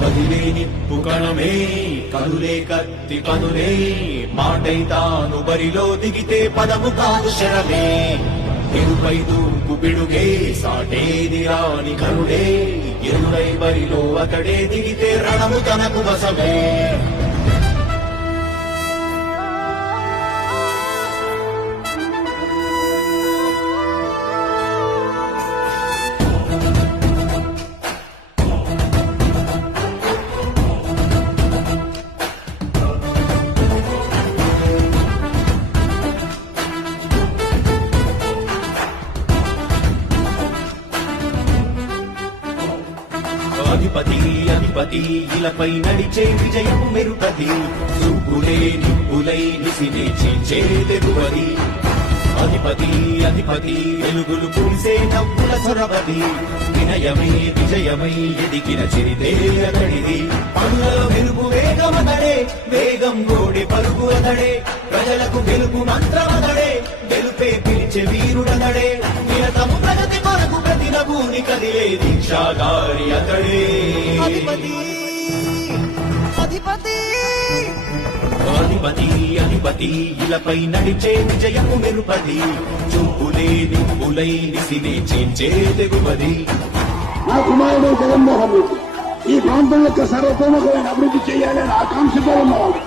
కదిలే నిప్పు కణమే కనులే కత్తి కనులే మాటై తాను బరిలో దిగితే పదము కాదు శరమే ఎరుపై దూకు పిడుగే సాటేది రాని కరుడే ఎరుడై బరిలో అతడే దిగితే రణము తనకు వశమే అధిపతి అధిపతి ఇలపై నడిచే విజయము మెరుపది సుబ్బులే నిప్పులై నిసినే చీల్చేదెగువది అధిపతి అధిపతి వెలుగులు పూసే నవ్వుల చొరవది వినయమై విజయమై ఎదిగిన చిరితేయగడిది పనులలో వెలుగు వేగమదడే వేగం గోడి పలుగు అతడే ప్రజలకు గెలుపు మంత్రమదడే గెలుపే పిలిచే వీరుడనడే నిరతము ప్రగతి కొరకు ప్రతి నభూని కదిలే దీక్షాగారి అతడే అధిపతి అధిపతి అధిపతి అధిపతి ఇలపై నడిచే విజయము మెరుపది చూపులే నిప్పులై నిసినే చీల్చేదెగువది నా కుమారుడు జగన్మోహన్ రెడ్డి ఈ ప్రాంతం యొక్క సర్వతోముఖమైన అభివృద్ధి చేయాలని ఆకాంక్షతో ఉన్నవాడు.